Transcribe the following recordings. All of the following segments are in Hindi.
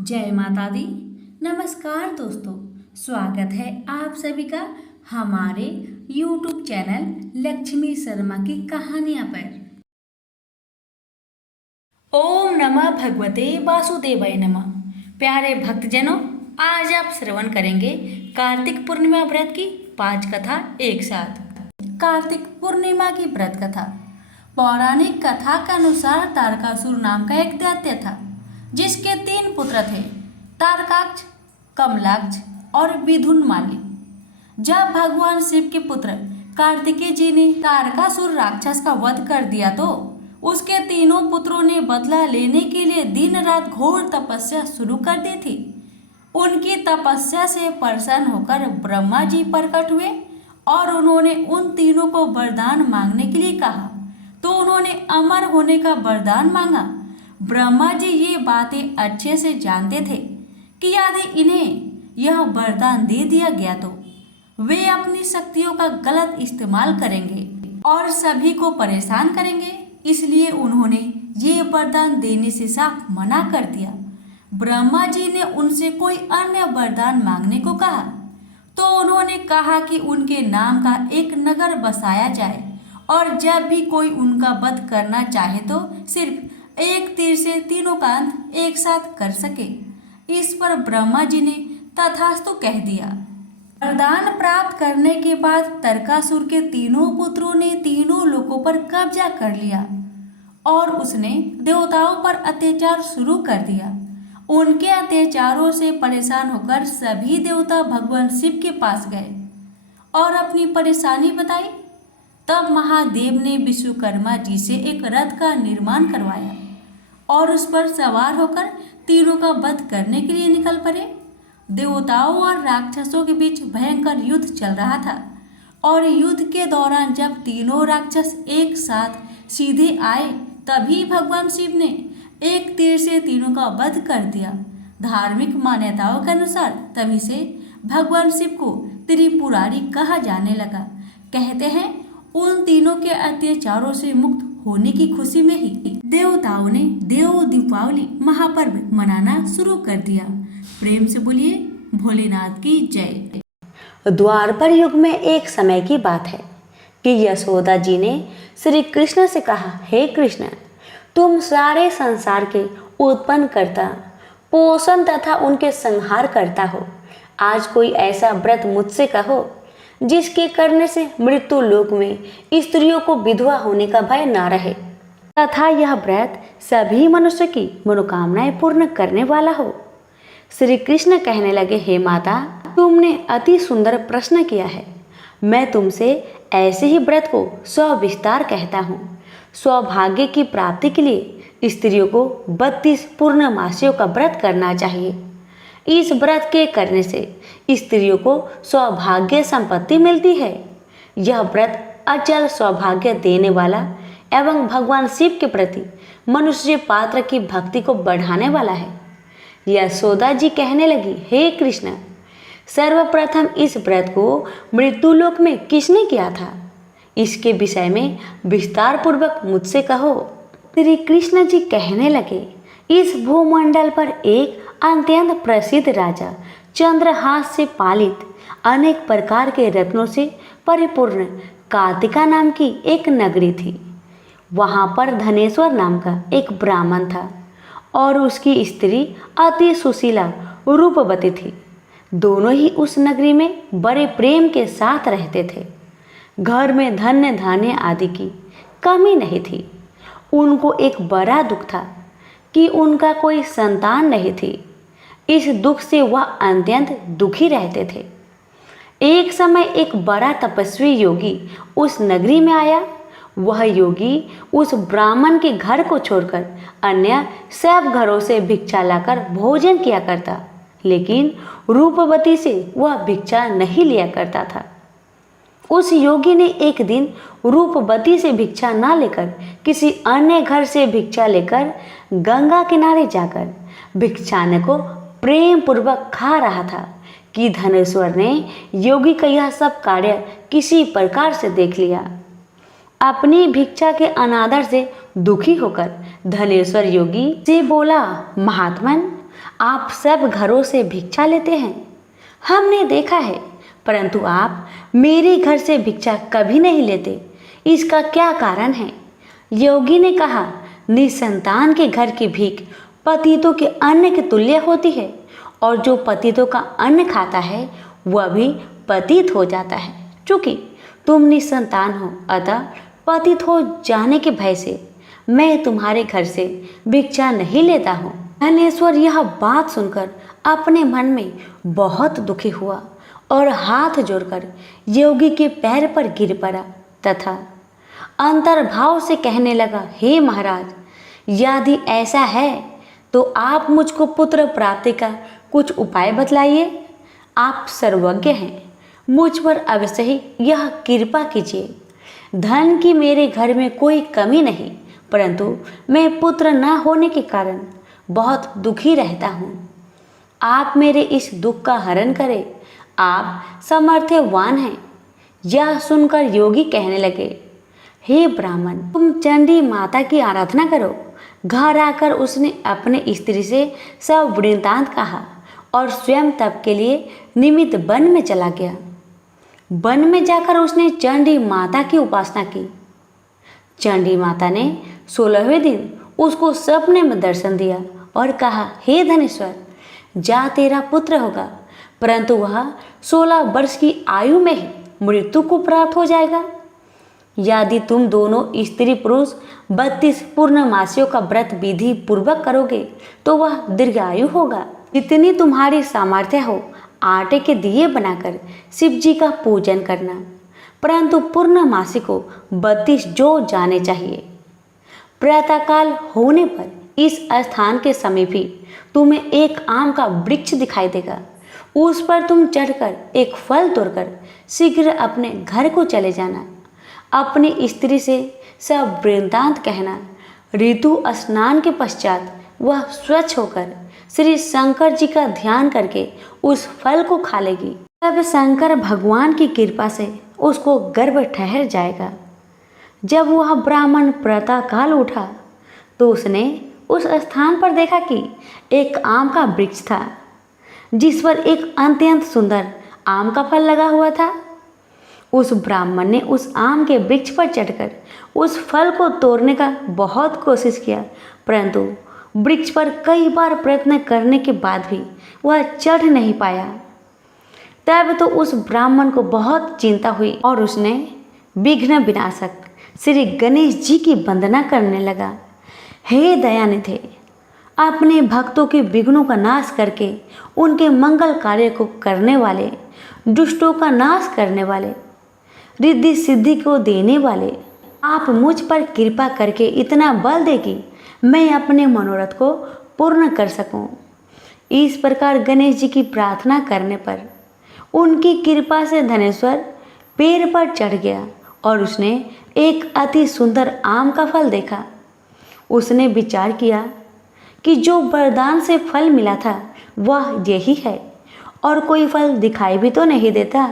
जय माता दी। नमस्कार दोस्तों, स्वागत है आप सभी का हमारे YouTube चैनल लक्ष्मी शर्मा की कहानियां पर। ओम नमः भगवते वासुदेवाय नमः। प्यारे भक्तजनों, आज आप श्रवण करेंगे कार्तिक पूर्णिमा व्रत की 5 कथा एक साथ। कार्तिक पूर्णिमा की व्रत कथा। पौराणिक कथा के अनुसार तारकासुर नाम का एक दैत्य था, जिसके 3 पुत्र थे, तारकाक्ष, कमलाक्ष और विधुनमाली। जब भगवान शिव के पुत्र कार्तिकेय जी ने तारकासुर राक्षस का वध कर दिया तो उसके तीनों पुत्रों ने बदला लेने के लिए दिन रात घोर तपस्या शुरू कर दी थी। उनकी तपस्या से प्रसन्न होकर ब्रह्मा जी प्रकट हुए और उन्होंने उन तीनों को वरदान मांगने के लिए कहा, तो उन्होंने अमर होने का वरदान मांगा। ब्रह्मा जी ये बातें अच्छे से जानते थे कि यदि इन्हें यह वरदान दे दिया गया तो वे अपनी शक्तियों का गलत इस्तेमाल करेंगे और सभी को परेशान करेंगे, इसलिए उन्होंने ये वरदान देने से साफ मना कर दिया। ब्रह्मा जी ने उनसे कोई अन्य वरदान मांगने को कहा, तो उन्होंने कहा कि उनके नाम का एक नगर बसाया जाए और जब भी कोई उनका वध करना चाहे तो सिर्फ एक तीर से तीनों का अंत एक साथ कर सके। इस पर ब्रह्मा जी ने तथास्तु कह दिया। वरदान प्राप्त करने के बाद तारकासुर के तीनों पुत्रों ने तीनों लोकों पर कब्जा कर लिया और उसने देवताओं पर अत्याचार शुरू कर दिया। उनके अत्याचारों से परेशान होकर सभी देवता भगवान शिव के पास गए और अपनी परेशानी बताई। तब महादेव ने विश्वकर्मा जी से एक रथ का निर्माण करवाया और उस पर सवार होकर तीनों का वध करने के लिए निकल पड़े। देवताओं और राक्षसों के बीच भयंकर युद्ध चल रहा था और युद्ध के दौरान जब तीनों राक्षस एक साथ सीधे आए तभी भगवान शिव ने एक तीर से तीनों का वध कर दिया। धार्मिक मान्यताओं के अनुसार तभी से भगवान शिव को त्रिपुरारी कहा जाने लगा। कहते हैं उन तीनों के अत्याचारों से मुक्त होने की खुशी में ही देवताओं ने देव दीपावली महापर्व मनाना शुरू कर दिया। प्रेम से बोलिए भोलेनाथ की जय। द्वापर युग में एक समय की बात है कि यशोदा जी ने श्री कृष्ण से कहा, हे कृष्ण, तुम सारे संसार के उत्पन्न करता, पोषण तथा उनके संहार करता हो। आज कोई ऐसा व्रत मुझसे कहो जिसके करने से मृत्यु लोक में स्त्रियों को विधवा होने का भय न रहे तथा यह व्रत सभी मनुष्य की मनोकामनाएं पूर्ण करने वाला हो। श्री कृष्ण कहने लगे, हे माता, तुमने अति सुंदर प्रश्न किया है। मैं तुमसे ऐसे ही व्रत को सविस्तार कहता हूँ। सौभाग्य की प्राप्ति के लिए स्त्रियों को 32 पूर्णमासियों का व्रत करना चाहिए। इस व्रत के करने से स्त्रियों को सौभाग्य संपत्ति मिलती है। यह व्रत अचल सौभाग्य देने वाला एवं भगवान शिव के प्रति मनुष्य पात्र की भक्ति को बढ़ाने वाला है। यशोदा जी कहने लगी, हे कृष्ण, सर्वप्रथम इस व्रत को मृत्युलोक में किसने किया था? इसके विषय में विस्तार पूर्वक मुझसे कहो। श्री कृष्ण जी कहने लगे, इस भूमंडल पर एक अत्यंत प्रसिद्ध राजा चंद्रहास से पालित अनेक प्रकार के रत्नों से परिपूर्ण कार्तिका नाम की एक नगरी थी। वहाँ पर धनेश्वर नाम का एक ब्राह्मण था और उसकी स्त्री अति सुशीला रूपवती थी। दोनों ही उस नगरी में बड़े प्रेम के साथ रहते थे। घर में धन्य धान्य आदि की कमी नहीं थी। उनको एक बड़ा दुख था कि उनका कोई संतान नहीं थी। इस दुख से वह अत्यंत दुखी रहते थे। एक समय एक बड़ा तपस्वी योगी उस नगरी में आया। वह योगी उस ब्राह्मण के घर को छोड़कर अन्य सब घरों से भिक्षा लाकर भोजन किया करता, लेकिन रूपवती से वह भिक्षा नहीं लिया करता था। उस योगी ने एक दिन रूपवती से भिक्षा ना लेकर किसी अन्य घर से भिक्षा लेकर गंगा किनारे जाकर भिक्षान्न को प्रेम पूर्वक खा रहा था कि धनेश्वर ने योगी का यह सब कार्य किसी प्रकार से देख लिया। अपनी भिक्षा के अनादर से दुखी होकर धनेश्वर योगी से बोला, महात्मन, आप सब घरों से भिक्षा लेते हैं, हमने देखा है, परंतु आप मेरे घर से भिक्षा कभी नहीं लेते, इसका क्या कारण है? योगी ने कहा, निसंतान के घर की भीख पतितों के अन्न के तुल्य होती है, और जो पतितों का अन्न खाता है वह भी पतित हो जाता है। चूंकि तुम निसंतान हो, अतः पतित हो जाने के भय से मैं तुम्हारे घर से भिक्षा नहीं लेता हूँ। धनेश्वर यह बात सुनकर अपने मन में बहुत दुखी हुआ और हाथ जोड़कर योगी के पैर पर गिर पड़ा तथा अंतर्भाव से कहने लगा, हे महाराज, यदि ऐसा है तो आप मुझको पुत्र प्राप्ति का कुछ उपाय बतलाइए। आप सर्वज्ञ हैं, मुझ पर अवश्य ही यह कृपा कीजिए। धन की मेरे घर में कोई कमी नहीं, परंतु मैं पुत्र न होने के कारण बहुत दुखी रहता हूँ। आप मेरे इस दुख का हरण करें, आप सामर्थ्यवान हैं। यह सुनकर योगी कहने लगे, हे ब्राह्मण, तुम चंडी माता की आराधना करो। घर आकर उसने अपने स्त्री से सब वृत्तांत कहा और स्वयं तप के लिए निमित्त वन में चला गया। वन में जाकर उसने चंडी माता की उपासना की। चंडी माता ने 16वें दिन उसको सपने में दर्शन दिया और कहा, हे धनेश्वर, जा तेरा पुत्र होगा, परंतु वह 16 वर्ष की आयु में ही मृत्यु को प्राप्त हो जाएगा। यदि तुम दोनों स्त्री पुरुष 32 पूर्णमासियों का व्रत विधि पूर्वक करोगे तो वह दीर्घायु होगा। जितनी तुम्हारी सामर्थ्य हो, आटे के दिए बनाकर शिव जी का पूजन करना, परंतु पूर्णमासी को 32 जो जाने चाहिए। प्रातःकाल होने पर इस स्थान के समीप ही तुम्हें एक आम का वृक्ष दिखाई देगा। उस पर तुम चढ़कर एक फल तोड़कर शीघ्र अपने घर को चले जाना। अपनी स्त्री से सब वृत्तांत कहना। ऋतु स्नान के पश्चात वह स्वच्छ होकर श्री शंकर जी का ध्यान करके उस फल को खा लेगी। तब शंकर भगवान की कृपा से उसको गर्भ ठहर जाएगा। जब वह ब्राह्मण प्रातःकाल उठा तो उसने उस स्थान पर देखा कि एक आम का वृक्ष था, जिस पर एक अत्यंत सुंदर आम का फल लगा हुआ था। उस ब्राह्मण ने उस आम के वृक्ष पर चढ़कर उस फल को तोड़ने का बहुत कोशिश किया, परंतु वृक्ष पर कई बार प्रयत्न करने के बाद भी वह चढ़ नहीं पाया। तब तो उस ब्राह्मण को बहुत चिंता हुई और उसने विघ्न विनाशक श्री गणेश जी की वंदना करने लगा। हे दयानिधे, अपने भक्तों के विघ्नों का नाश करके उनके मंगल कार्य को करने वाले, दुष्टों का नाश करने वाले, रिद्धि सिद्धि को देने वाले, आप मुझ पर कृपा करके इतना बल दे कि मैं अपने मनोरथ को पूर्ण कर सकूं। इस प्रकार गणेश जी की प्रार्थना करने पर उनकी कृपा से धनेश्वर पेड़ पर चढ़ गया और उसने एक अति सुंदर आम का फल देखा। उसने विचार किया कि जो वरदान से फल मिला था वह यही है और कोई फल दिखाई भी तो नहीं देता।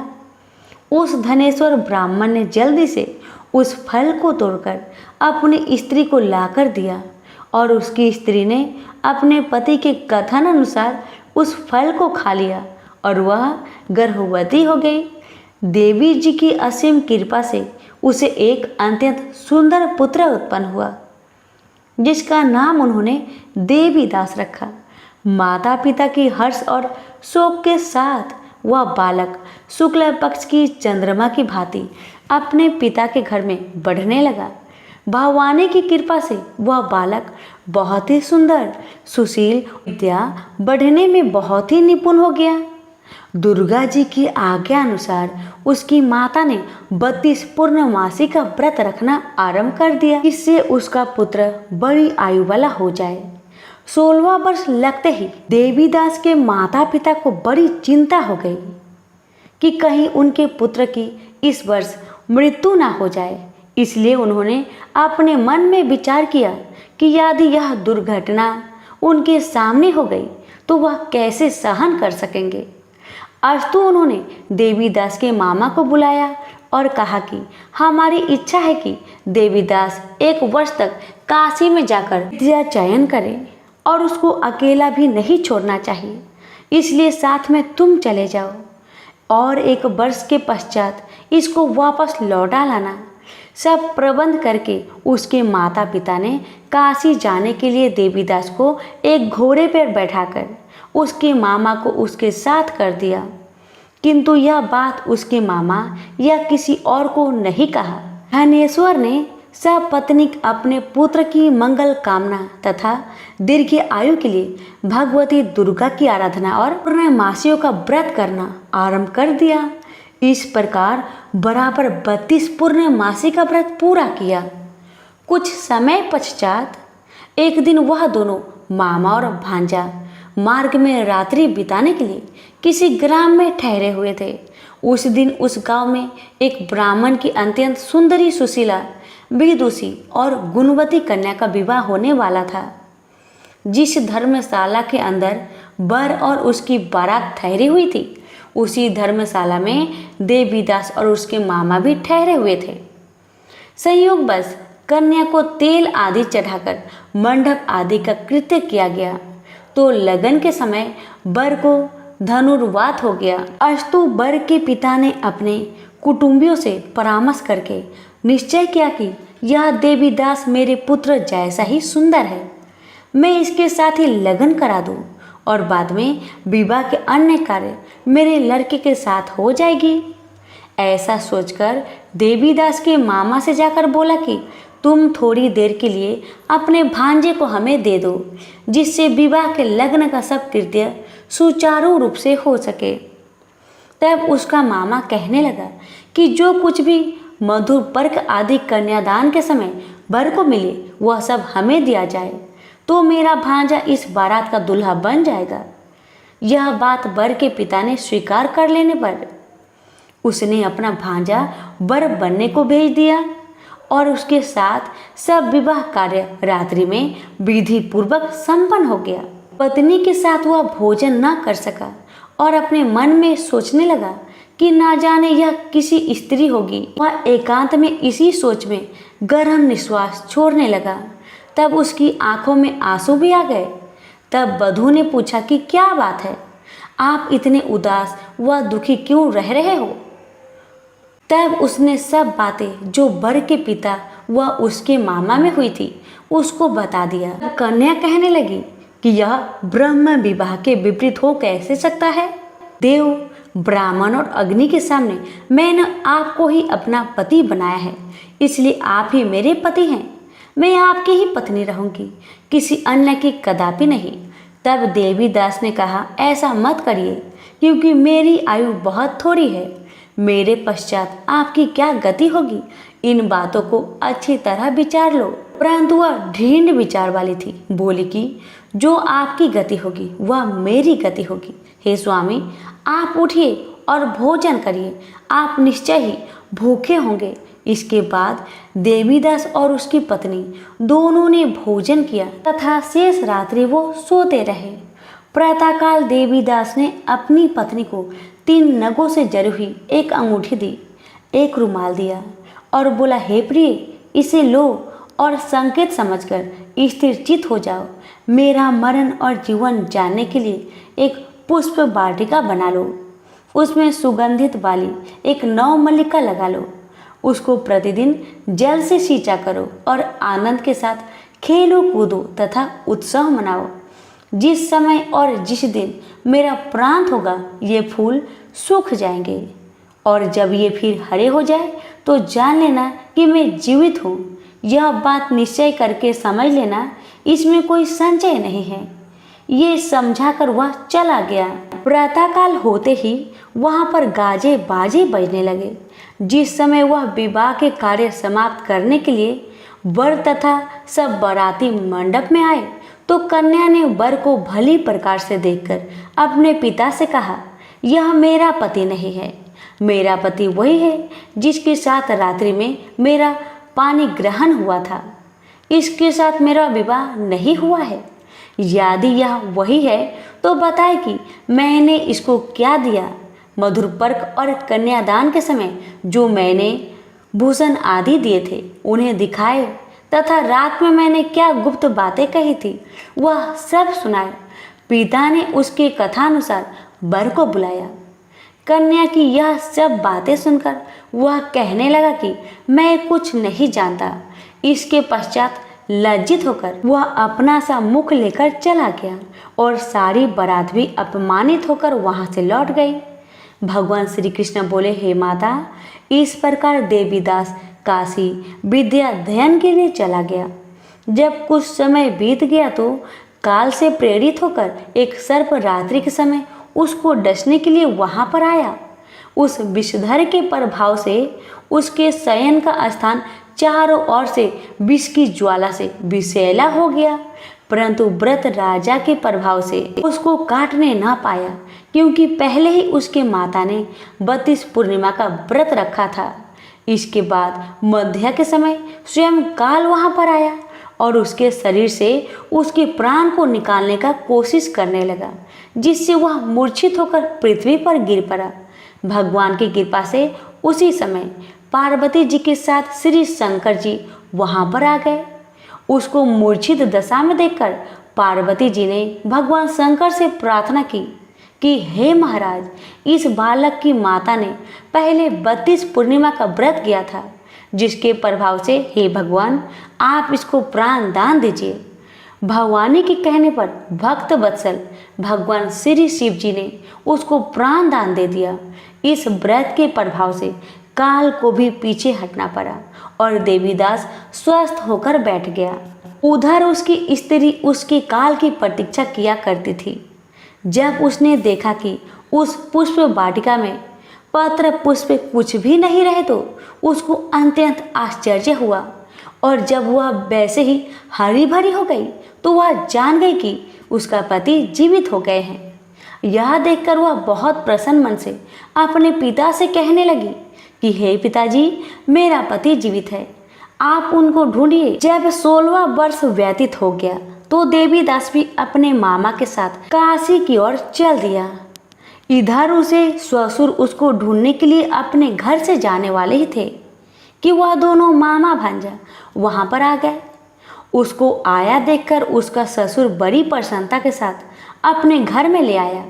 उस धनेश्वर ब्राह्मण ने जल्दी से उस फल को तोड़कर अपनी स्त्री को लाकर दिया और उसकी स्त्री ने अपने पति के कथन अनुसार उस फल को खा लिया और वह गर्भवती हो गई। देवी जी की असीम कृपा से उसे एक अत्यंत सुंदर पुत्र उत्पन्न हुआ, जिसका नाम उन्होंने देवीदास रखा। माता पिता की हर्ष और शोक के साथ वह बालक शुक्ल पक्ष की चंद्रमा की भांति अपने पिता के घर में बढ़ने लगा। भगवान की कृपा से वह बालक बहुत ही सुंदर, सुशील, विद्या बढ़ने में बहुत ही निपुण हो गया। दुर्गा जी की आज्ञा अनुसार उसकी माता ने 32 पूर्णमासी का व्रत रखना आरंभ कर दिया, इससे उसका पुत्र बड़ी आयु वाला हो जाए। 16वां वर्ष लगते ही देवीदास के माता पिता को बड़ी चिंता हो गई कि कहीं उनके पुत्र की इस वर्ष मृत्यु ना हो जाए। इसलिए उन्होंने अपने मन में विचार किया कि यदि यह दुर्घटना उनके सामने हो गई तो वह कैसे सहन कर सकेंगे। अस्तु उन्होंने देवीदास के मामा को बुलाया और कहा कि हमारी इच्छा है कि देवीदास 1 वर्ष तक काशी में जाकर विद्या चयन करें और उसको अकेला भी नहीं छोड़ना चाहिए, इसलिए साथ में तुम चले जाओ और 1 वर्ष के पश्चात इसको वापस लौटा लाना। सब प्रबंध करके उसके माता पिता ने काशी जाने के लिए देवीदास को एक घोड़े पर बैठाकर उसके मामा को उसके साथ कर दिया, किंतु यह बात उसके मामा या किसी और को नहीं कहा। धनेश्वर ने सपत्नीक अपने पुत्र की मंगल कामना तथा दीर्घ आयु के लिए भगवती दुर्गा की आराधना और पूर्णमासियों का व्रत करना आरंभ कर दिया। इस प्रकार बराबर 32 पूर्णमासी का व्रत पूरा किया। कुछ समय पश्चात एक दिन वह दोनों मामा और भांजा मार्ग में रात्रि बिताने के लिए किसी ग्राम में ठहरे हुए थे। उस दिन उस गांव में एक ब्राह्मण की अत्यंत सुंदरी, सुशीला, विदुषी और गुणवती कन्या का विवाह होने वाला था। जिस धर्मशाला के अंदर वर और उसकी बारात ठहरी हुई थी, उसी धर्मशाला में देवीदास और उसके मामा भी ठहरे हुए थे। संयोगवश कन्या को तेल आदि चढ़ाकर मंडप आदि का कृत्य किया गया तो लगन के समय वर को धनुर्वात हो गया। अस्तु वर के पिता ने अपने कुटुंबियों से परामर्श करके निश्चय किया कि यह देवीदास मेरे पुत्र जैसा ही सुंदर है, मैं इसके साथ ही लगन करा दूं और बाद में विवाह के अन्य कार्य मेरे लड़के के साथ हो जाएगी। ऐसा सोचकर देवीदास के मामा से जाकर बोला कि तुम थोड़ी देर के लिए अपने भांजे को हमें दे दो, जिससे विवाह के लग्न का सब कृत्य सुचारू रूप से हो सके। तब उसका मामा कहने लगा कि जो कुछ भी मधुर पर्क आदि कन्यादान के समय वर को मिले वह सब हमें दिया जाए, तो मेरा भांजा इस बारात का दूल्हा बन जाएगा। यह बात वर के पिता ने स्वीकार कर लेने पर उसने अपना भांजा वर बनने को भेज दिया और उसके साथ सब विवाह कार्य रात्रि में विधि पूर्वक संपन्न हो गया। पत्नी के साथ वह भोजन न कर सका और अपने मन में सोचने लगा कि ना जाने यह किसी स्त्री होगी। वह एकांत में इसी सोच में गहरा निश्वास छोड़ने लगा। तब उसकी आंखों में आंसू भी आ गए। तब वधू ने पूछा कि क्या बात है, आप इतने उदास व दुखी क्यों रह रहे हो? तब उसने सब बातें जो वर के पिता व उसके मामा में हुई थी उसको बता दिया। कन्या कहने लगी कि यह ब्रह्म विवाह के विपरीत हो कैसे सकता है? देव, ब्राह्मण और अग्नि के सामने मैंने आपको ही अपना पति बनाया है, इसलिए आप ही मेरे पति हैं। मैं आपकी ही पत्नी रहूंगी, किसी अन्य की कदापि नहीं। तब देवीदास ने कहा, ऐसा मत करिए, क्योंकि मेरी आयु बहुत थोड़ी है। मेरे पश्चात आपकी क्या गति होगी, इन बातों को अच्छी तरह विचार लो। परंतु वह ढींढ विचार वाली थी। बोली कि जो आपकी गति होगी वह मेरी गति होगी। हे स्वामी, आप उठिए और भोजन करिए, आप निश्चय ही भूखे होंगे। इसके बाद देवीदास और उसकी पत्नी दोनों ने भोजन किया तथा शेष रात्रि वो सोते रहे। प्रातःकाल देवीदास ने अपनी पत्नी को 3 नगों से जरी हुई एक अंगूठी दी, एक रुमाल दिया और बोला, हे प्रिय, इसे लो और संकेत समझकर स्थिरचित हो जाओ। मेरा मरण और जीवन जानने के लिए एक पुष्प वाटिका बना लो, उसमें सुगंधित वाली एक नवमल्लिका लगा लो, उसको प्रतिदिन जल से सींचा करो और आनंद के साथ खेलो कूदो तथा उत्सव मनाओ। जिस समय और जिस दिन मेरा प्रांत होगा ये फूल सूख जाएंगे और जब ये फिर हरे हो जाए तो जान लेना कि मैं जीवित हूँ। यह बात निश्चय करके समझ लेना, इसमें कोई संशय नहीं है। ये समझाकर वह चला गया। प्रातःकाल होते ही वहाँ पर गाजे बाजे बजने लगे। जिस समय वह विवाह के कार्य समाप्त करने के लिए वर तथा सब बाराती मंडप में आए तो कन्या ने वर को भली प्रकार से देखकर अपने पिता से कहा, यह मेरा पति नहीं है। मेरा पति वही है जिसके साथ रात्रि में मेरा पानी ग्रहण हुआ था। इसके साथ मेरा विवाह नहीं हुआ है। यदि यह वही है तो बताए कि मैंने इसको क्या दिया। मधुर पर्क और कन्यादान के समय जो मैंने भूषण आदि दिए थे उन्हें दिखाए तथा रात में मैंने क्या गुप्त बातें कही थी वह सब सुनाए। पिता ने उसके कथानुसार वर को बुलाया। कन्या की यह सब बातें सुनकर वह कहने लगा कि मैं कुछ नहीं जानता। इसके पश्चात लज्जित होकर वह अपना सा मुख लेकर चला गया और सारी बारात भी अपमानित होकर वहां से लौट गई। भगवान श्री कृष्ण बोले, हे माता, इस प्रकार देवीदास काशी विद्या अध्ययन के लिए चला गया। जब कुछ समय बीत गया तो काल से प्रेरित होकर एक सर्प रात्रि के समय उसको डसने के लिए वहां पर आया। उस विषधर के प्रभाव से उसके शयन का स्थान चारों ओर से विष की ज्वाला से विषैला हो गया, परंतु व्रत राजा के प्रभाव से उसको काटने ना पाया, क्योंकि पहले ही उसके माता ने 32 पूर्णिमा का व्रत रखा था। इसके बाद मध्या के समय स्वयं काल वहां पर आया और उसके शरीर से उसके प्राण को निकालने का कोशिश करने लगा, जिससे वह मूर्छित होकर पृथ्वी पर गिर पड़ा। भगवान की कृपा से उसी समय पार्वती जी के साथ श्री शंकर जी वहां पर आ गए। उसको मूर्छित दशा में देखकर पार्वती जी ने भगवान शंकर से प्रार्थना की कि हे महाराज, इस बालक की माता ने पहले 32 पूर्णिमा का व्रत किया था, जिसके प्रभाव से हे भगवान आप इसको प्राण दान दीजिए। भवानी के कहने पर भक्त वत्सल भगवान श्री शिव जी ने उसको प्राण दान दे दिया। इस व्रत के प्रभाव से काल को भी पीछे हटना पड़ा और देवीदास स्वस्थ होकर बैठ गया। उधर उसकी स्त्री उसके काल की प्रतीक्षा किया करती थी। जब उसने देखा कि उस पुष्प वाटिका में पत्र पुष्प कुछ भी नहीं रहे तो उसको अत्यंत आश्चर्य हुआ, और जब वह वैसे ही हरी भरी हो गई तो वह जान गई कि उसका पति जीवित हो गए हैं। यह देखकर वह बहुत प्रसन्न मन से अपने पिता से कहने लगी कि हे पिताजी, मेरा पति जीवित है, आप उनको ढूंढिए। जब 16वां वर्ष व्यतीत हो गया तो देवीदास भी अपने मामा के साथ काशी की ओर चल दिया। इधर उसे ससुर उसको ढूंढने के लिए अपने घर से जाने वाले ही थे कि वह दोनों मामा भांजा वहां पर आ गए। उसको आया देखकर उसका ससुर बड़ी प्रसन्नता के साथ अपने घर में ले आया।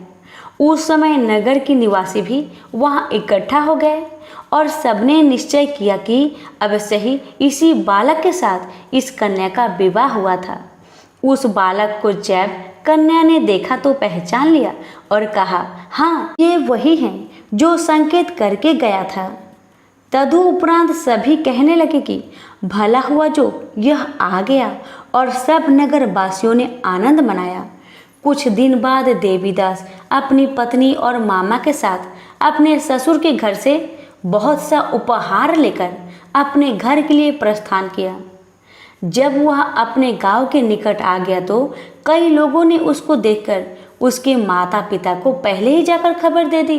उस समय नगर के निवासी भी वहां इकट्ठा हो गए और सबने निश्चय किया कि अवश्य ही इसी बालक के साथ इस कन्या का विवाह हुआ था। उस बालक को जब कन्या ने देखा तो पहचान लिया और कहा, हाँ, ये वही हैं जो संकेत करके गया था। तदुपरांत सभी कहने लगे कि भला हुआ जो यह आ गया, और सब नगर वासियों ने आनंद मनाया। कुछ दिन बाद देवीदास अपनी पत्नी और मामा के साथ अपने ससुर के घर से बहुत सा उपहार लेकर अपने घर के लिए प्रस्थान किया। जब वह अपने गांव के निकट आ गया तो कई लोगों ने उसको देखकर उसके माता पिता को पहले ही जाकर खबर दे दी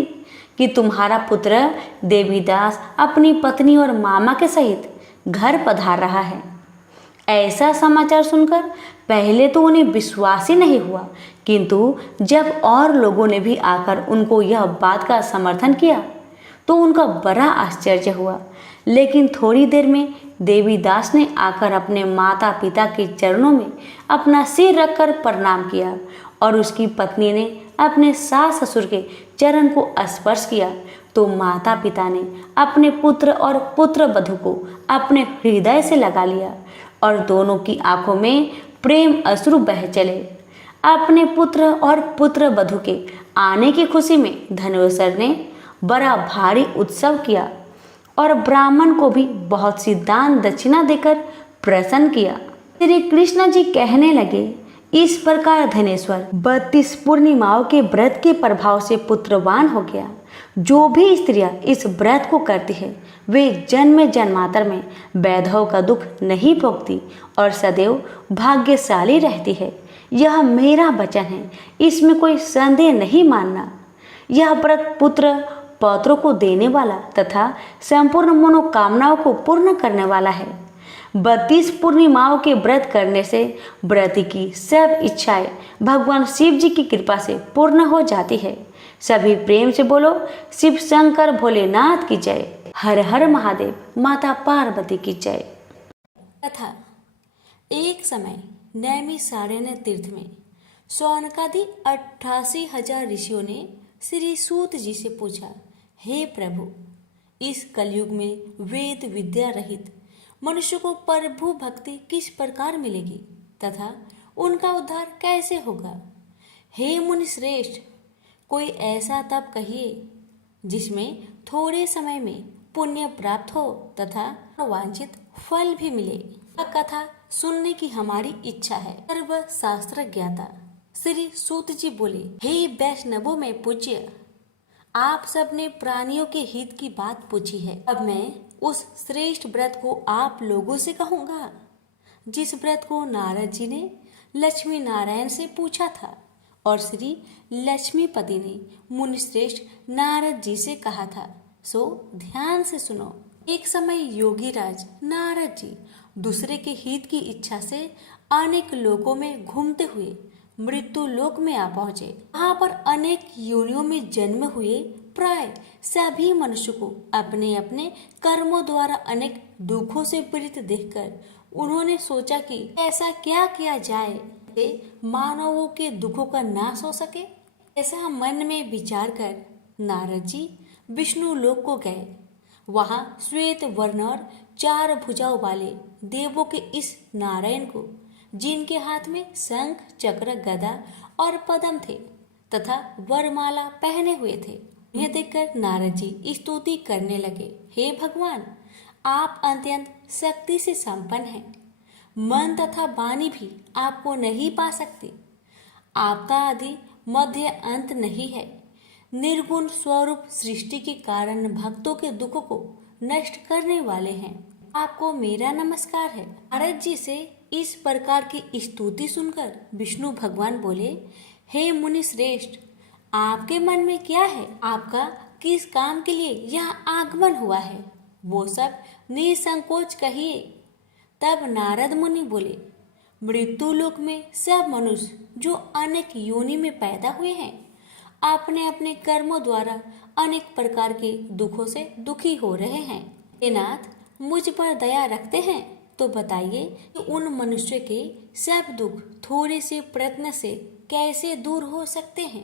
कि तुम्हारा पुत्र देवीदास अपनी पत्नी और मामा के सहित घर पधार रहा है। ऐसा समाचार सुनकर पहले तो उन्हें विश्वास ही नहीं हुआ, किंतु जब और लोगों ने भी आकर उनको यह बात का समर्थन किया तो उनका बड़ा आश्चर्य हुआ। लेकिन थोड़ी देर में देवीदास ने आकर अपने माता पिता के चरणों में अपना सिर रखकर प्रणाम किया और उसकी पत्नी ने अपने सास ससुर के चरण को स्पर्श किया तो माता पिता ने अपने पुत्र और पुत्र वधू को अपने हृदय से लगा लिया और दोनों की आंखों में प्रेम अश्रु बह चले। अपने पुत्र और पुत्र वधू के आने की खुशी में धनेश्वर ने बड़ा भारी उत्सव किया और ब्राह्मण को भी बहुत सी दान दक्षिणा देकर प्रसन्न किया। श्री कृष्ण जी कहने लगे, इस प्रकार धनेश्वर 32 पूर्णिमाओं के व्रत के प्रभाव से पुत्रवान हो गया। जो भी स्त्रियां इस व्रत को करती है वे जन्म जन्मांतर में वैधव का दुख नहीं भोगती और सदैव भाग्यशाली रहती है। यह मेरा वचन है, इसमें कोई संदेह नहीं मानना। यह व्रत पुत्र पौत्रों को देने वाला तथा संपूर्ण मनोकामनाओं को पूर्ण करने वाला है। 32 पूर्णिमाओं के व्रत करने से व्रती की सब इच्छाएं भगवान शिव जी की कृपा से पूर्ण हो जाती है। सभी प्रेम से बोलो, शिव शंकर भोलेनाथ की जय। हर हर महादेव, माता पार्वती की जय। कथा एक समय नैमिषारण्य तीर्थ में शौनकादि 88,000 ऋषियों ने श्री सूत जी से पूछा, हे प्रभु, इस कलयुग में वेद विद्या रहित मनुष्य को प्रभु भक्ति किस प्रकार मिलेगी तथा उनका उद्धार कैसे होगा। हे मुनि श्रेष्ठ, कोई ऐसा तप कहिए जिसमें थोड़े समय में पुण्य प्राप्त हो तथा वांछित फल भी मिले। यह कथा सुनने की हमारी इच्छा है। सर्व शास्त्र ज्ञाता श्री सूत जी बोले, हे वैष्णवों में पूज्य, आप सबने प्राणियों के हित की बात पूछी है। अब मैं उस श्रेष्ठ व्रत को आप लोगों से कहूंगा जिस व्रत को नारद जी ने लक्ष्मी नारायण से पूछा था और श्री लक्ष्मीपति ने मुनिश्रेष्ठ नारद जी से कहा था। सो ध्यान से सुनो। एक समय योगी राज नारद जी दूसरे के हित की इच्छा से अनेक लोकों में घूमते हुए मृत्यु लोक में आ पहुंचे। वहां पर अनेक योनियों में जन्म हुए प्राय सभी मनुष्य को अपने अपने कर्मों द्वारा अनेक दुखों से पीड़ित देखकर उन्होंने सोचा कि ऐसा क्या किया जाए कि मानवों के दुखों का नाश हो सके। ऐसा मन में विचार कर नारद जी विष्णु लोक को गए। वहां श्वेत वर्ण और 4 भुजाओं वाले देवों के इस नारायण को, जिनके हाथ में शंख चक्र गदा और पद्म थे तथा वरमाला पहने हुए थे, उन्हें देखकर नारद जी स्तुति करने लगे। हे भगवान, आप अत्यंत शक्ति से संपन्न हैं। मन तथा वाणी भी आपको नहीं पा सकती। आपका आदि मध्य अंत नहीं है। निर्गुण स्वरूप सृष्टि के कारण भक्तों के दुखों को नष्ट करने वाले हैं। आपको मेरा नमस्कार है। नारद जी से इस प्रकार की स्तुति सुनकर विष्णु भगवान बोले, हे मुनि श्रेष्ठ, आपके मन में क्या है? आपका किस काम के लिए यहाँ आगमन हुआ है? वो सब निसंकोच कहिए। तब नारद मुनि बोले, मृत्यु लोक में सब मनुष्य जो अनेक योनि में पैदा हुए हैं अपने अपने कर्मों द्वारा अनेक प्रकार के दुखों से दुखी हो रहे हैं। हे नाथ, मुझ पर दया रखते हैं तो बताइए कि उन मनुष्य के सब दुख थोड़े से प्रयत्न से कैसे दूर हो सकते हैं।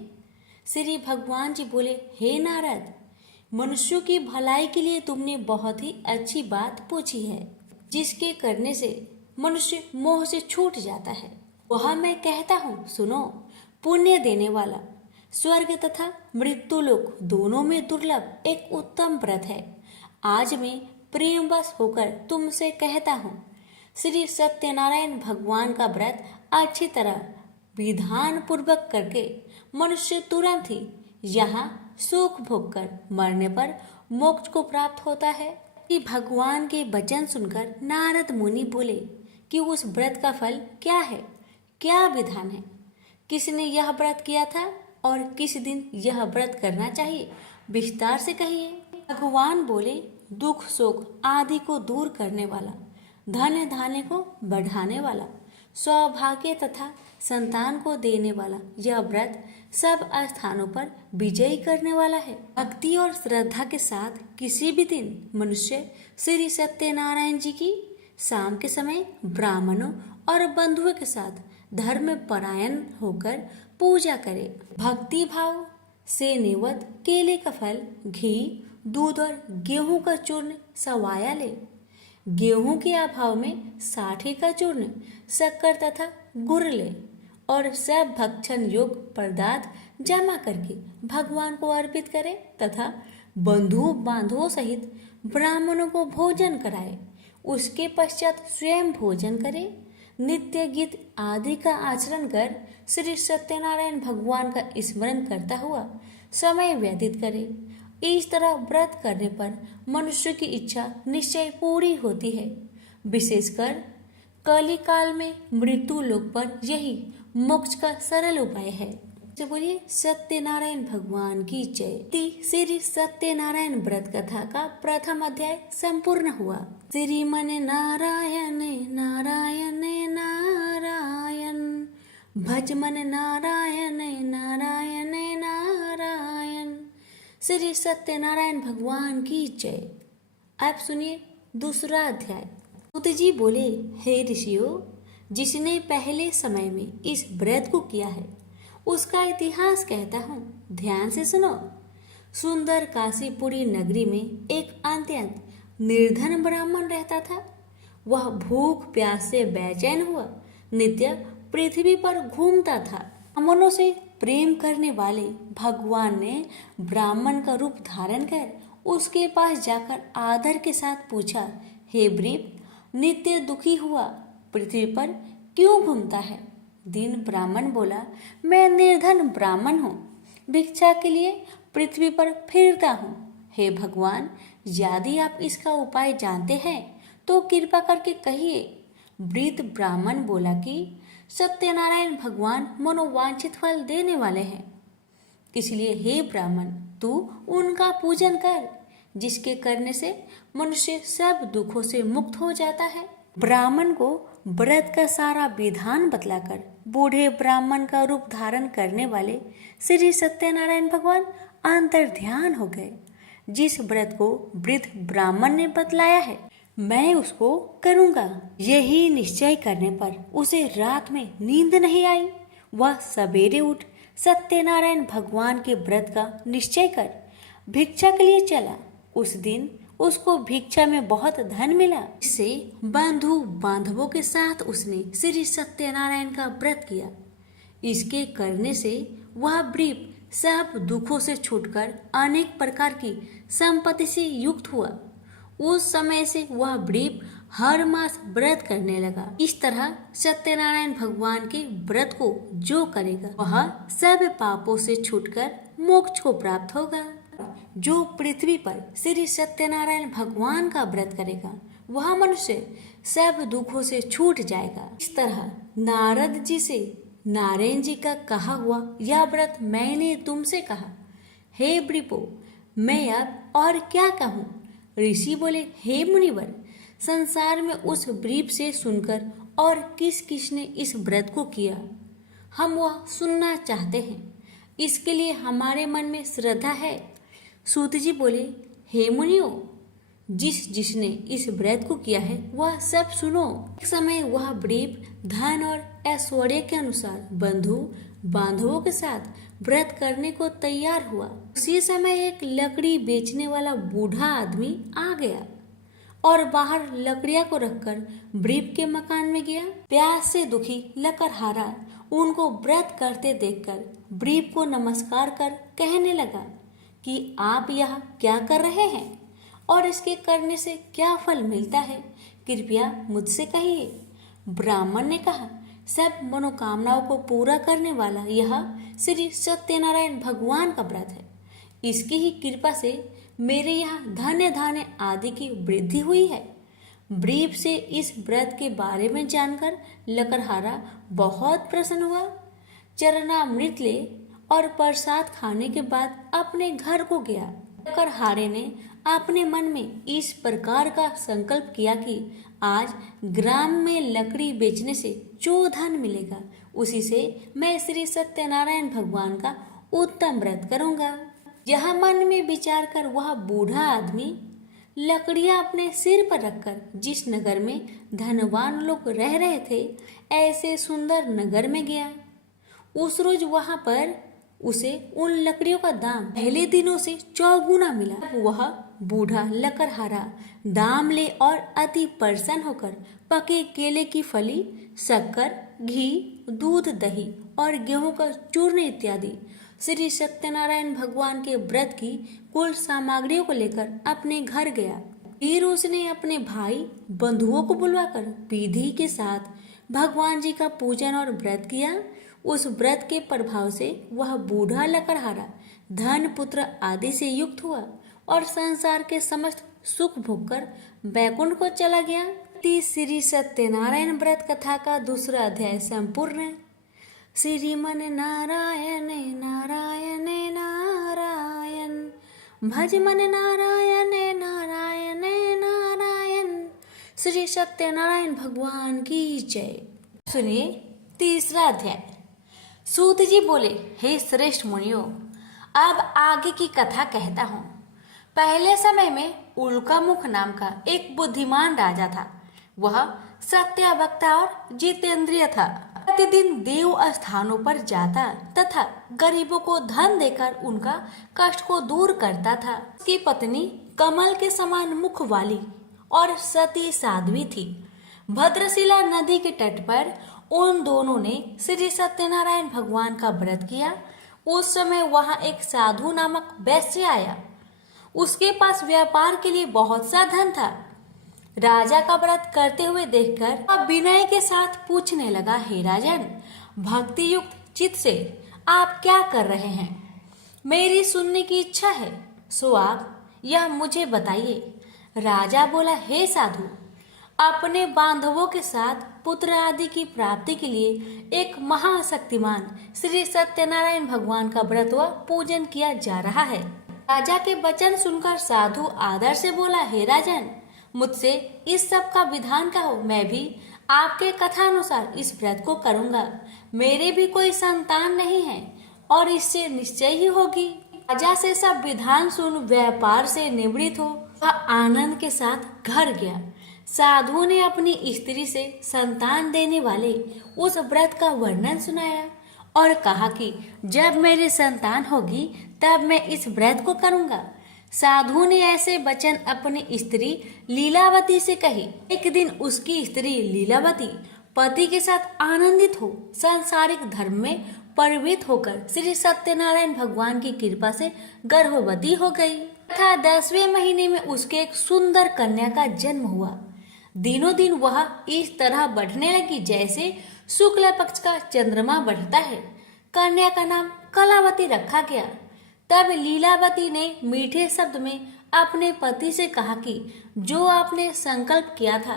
श्री भगवान जी बोले, हे नारद, मनुष्यों की भलाई के लिए तुमने बहुत ही अच्छी बात पूछी है, जिसके करने से मनुष्य मोह से छूट जाता है। वह मैं कहता हूँ, सुनो। पुण्य देने वाला स्वर्ग तथा मृत्यु लोक दोनों में दुर्लभ एक उत्तम व्रत है। आज मैं प्रेमवश होकर तुमसे कहता हूँ, श्री सत्यनारायण भगवान का व्रत अच्छी तरह विधान पूर्वक करके मनुष्य तुरंत ही यहाँ सुख भोग कर मरने पर मोक्ष को प्राप्त होता है। कि भगवान के वचन सुनकर नारद मुनि बोले कि उस व्रत का फल क्या है, क्या विधान है, किसने यह व्रत किया था और किस दिन यह व्रत करना चाहिए, विस्तार से कहिए। भगवान बोले, दुख शोक आदि को दूर करने वाला, धन धान्य को बढ़ाने वाला, सौभाग्य तथा संतान को देने वाला यह व्रत सब स्थानों पर विजयी करने वाला है। भक्ति और श्रद्धा के साथ किसी भी दिन मनुष्य श्री सत्यनारायण जी की शाम के समय ब्राह्मणों और बंधुओं के साथ धर्म परायण होकर पूजा करे। भक्ति भाव से निवत केले का फल, घी, दूध और गेहूं का चूर्ण सवाया ले। गेहूं के अभाव में साठी का चूर्ण, शक्कर तथा गुड़ ले और सब भक्षण योग पदार्थ जमा करके भगवान को अर्पित करे तथा बंधु बांधवों सहित ब्राह्मणों को भोजन कराए। उसके पश्चात स्वयं भोजन करे। नित्य गीत आदि का आचरण कर श्री सत्यनारायण भगवान का स्मरण करता हुआ समय व्यतीत करे। इस तरह व्रत करने पर मनुष्य की इच्छा निश्चय पूरी होती है। विशेषकर कली काल में मृत्यु लोक पर यही मोक्ष का सरल उपाय है। तो बोलिए सत्यनारायण भगवान की जय। श्री सत्यनारायण व्रत कथा का प्रथम अध्याय संपूर्ण हुआ। श्रीमन नारायण नारायण नारायण, भजमन नारायण नारायण नारायण। श्री सत्यनारायण भगवान की जय। अब सुनिए दूसरा अध्याय। सूत जी बोले, हे ऋषियों, जिसने पहले समय में इस व्रत को किया है उसका इतिहास कहता हूँ, ध्यान से सुनो। सुंदर काशीपुरी नगरी में एक अत्यंत निर्धन ब्राह्मण रहता था। वह भूख प्यास से बेचैन हुआ नित्य पृथ्वी पर घूमता था। ब्राह्मणों से प्रेम करने वाले भगवान ने ब्राह्मण का रूप धारण कर उसके पास जाकर आदर के साथ पूछा, हे ब्रीप, नित्य दुखी हुआ पृथ्वी पर क्यों घूमता है? दीन ब्राह्मण बोला, मैं निर्धन ब्राह्मण हूँ, भिक्षा के लिए पृथ्वी पर फिरता हूँ। हे भगवान, यदि आप इसका उपाय जानते हैं तो कृपा करके कहिए। वृद्ध ब्राह्मण बोला कि सत्यनारायण भगवान मनोवांछित फल देने वाले हैं, इसलिए हे ब्राह्मण, तू उनका पूजन कर, जिसके करने से मनुष्य सब दुखों से मुक्त हो जाता है। ब्राह्मण को व्रत का सारा विधान बतलाकर बूढ़े ब्राह्मण का रूप धारण करने वाले श्री सत्यनारायण भगवान अंतर ध्यान हो गए। जिस व्रत को वृद्ध ब्राह्मण ने बतलाया है मैं उसको करूंगा, यही निश्चय करने पर उसे रात में नींद नहीं आई। वह सवेरे उठ सत्यनारायण भगवान के व्रत का निश्चय कर भिक्षा के लिए चला। उस दिन उसको भिक्षा में बहुत धन मिला। इससे बंधु बांधवों के साथ उसने श्री सत्यनारायण का व्रत किया। इसके करने से वह ब्रीप सब दुखों से छूटकर अनेक प्रकार की संपत्ति से युक्त हुआ। उस समय से वह ब्रीप हर मास व्रत करने लगा। इस तरह सत्यनारायण भगवान के व्रत को जो करेगा वह सब पापों से छूटकर मोक्ष को प्राप्त होगा। जो पृथ्वी पर श्री सत्यनारायण भगवान का व्रत करेगा वह मनुष्य सब दुखों से छूट जाएगा। इस तरह नारद जी से नारायण जी का कहा हुआ यह व्रत मैंने तुमसे कहा। हे ब्रीपो, मैं अब और क्या कहूँ? ऋषि बोले, हे मुनिवर, संसार में उस ब्रीप से सुनकर और किस किस ने इस व्रत को किया हम वह सुनना चाहते हैं। इसके लिए हमारे मन में श्रद्धा है। सूत जी बोले, हे मुनियो, जिसने इस व्रत को किया है वह सब सुनो। एक समय वह ब्रीप धन और ऐश्वर्य के अनुसार बंधु बांधवों के साथ व्रत करने को तैयार हुआ। उसी समय एक लकड़ी बेचने वाला बूढ़ा आदमी आ गया और बाहर लकड़ियां को रखकर ब्रीप के मकान में गया। प्यास से दुखी लकड़हारा उनको व्रत करते देखकर ब्रीप को नमस्कार कर कहने लगा कि आप यह क्या कर रहे हैं और इसके करने से क्या फल मिलता है, कृपया मुझसे कहिए। ब्राह्मण ने कहा, सब मनोकामनाओं को पूरा करने वाला यह श्री सत्यनारायण भगवान का व्रत है। इसकी ही कृपा से मेरे यहाँ धन्य धान्य आदि की वृद्धि हुई है। ब्रीप से इस व्रत के बारे में जानकर लकड़हारा बहुत प्रसन्न हुआ। चरणामृत ले और प्रसाद खाने के बाद अपने घर को गया। लकड़हारे ने अपने मन में इस प्रकार का संकल्प किया कि आज ग्राम में लकड़ी बेचने से जो धन मिलेगा उसी से मैं श्री सत्यनारायण भगवान का उत्तम व्रत करूंगा। यह मन में विचार कर वह बूढ़ा आदमी लकड़ियां अपने सिर पर रखकर जिस नगर में धनवान लोग रह रहे थे ऐसे सुंदर नगर में गया। उस रोज वहां पर उसे उन लकड़ियों का दाम पहले दिनों से चौगुना मिला। वह बूढ़ा लकड़हारा दाम ले और अति प्रसन्न होकर पके केले की फली, शक्कर, घी, दूध, दही और गेहूं का चूर्ण इत्यादि श्री सत्यनारायण भगवान के व्रत की कुल सामग्रियों को लेकर अपने घर गया। फिर उसने अपने भाई बंधुओं को बुलवाकर विधि के साथ भगवान जी का पूजन और व्रत किया। उस व्रत के प्रभाव से वह बूढ़ा लकड़हारा धन पुत्र आदि से युक्त हुआ और संसार के समस्त सुख भोगकर बैकुंठ को चला गया। श्री सत्यनारायण व्रत कथा का दूसरा अध्याय संपूर्ण। श्रीमन नारायण नारायण नारायण, भज मन नारायण नारायण नारायण। श्री सत्यनारायण भगवान की जय। सुनिए तीसरा अध्याय। सूत जी बोले, हे श्रेष्ठ मुनियों, अब आगे की कथा कहता हूँ। पहले समय में उल्का मुख नाम का एक बुद्धिमान राजा था। वह सत्यवक्ता और जितेंद्रिय था। प्रतिदिन देव स्थानों पर जाता तथा गरीबों को धन देकर उनका कष्ट को दूर करता था। उसकी पत्नी कमल के समान मुख वाली और सती साध्वी थी। भद्रशिला नदी के तट पर उन दोनों ने श्री सत्यनारायण भगवान का व्रत किया। उस समय वहां एक साधु नामक वैश्य आया। उसके पास व्यापार के लिए बहुत सा धन था। राजा का व्रत करते हुए देखकर वह विनय के साथ पूछने लगा, हे राजन, भक्ति युक्त चित्त से आप क्या कर रहे हैं? मेरी सुनने की इच्छा है, सो आप यह मुझे बताइए। राजा बोला, हे साधु, अपने बांधवों के साथ पुत्र आदि की प्राप्ति के लिए एक महाशक्तिमान श्री सत्यनारायण भगवान का व्रत व पूजन किया जा रहा है। राजा के वचन सुनकर साधु आदर से बोला, हे राजन, मुझसे इस सब का विधान कहो, मैं भी आपके कथानुसार इस व्रत को करूंगा। मेरे भी कोई संतान नहीं है और इससे निश्चय ही होगी। राजा से सब विधान सुन व्यापार से निवृत्त हो वह आनंद के साथ घर गया। साधु ने अपनी स्त्री से संतान देने वाले उस व्रत का वर्णन सुनाया और कहा कि जब मेरी संतान होगी तब मैं इस व्रत को करूंगा। साधु ने ऐसे वचन अपनी स्त्री लीलावती से कही। एक दिन उसकी स्त्री लीलावती पति के साथ आनंदित हो सांसारिक धर्म में प्रवृत्त होकर श्री सत्यनारायण भगवान की कृपा से गर्भवती हो गई तथा 10वें महीने में उसके एक सुंदर कन्या का जन्म हुआ। दिनों दिन वह इस तरह बढ़ने लगी जैसे शुक्ल पक्ष का चंद्रमा बढ़ता है। कन्या का नाम कलावती रखा गया। तब लीलावती ने मीठे शब्द में अपने पति से कहा कि जो आपने संकल्प किया था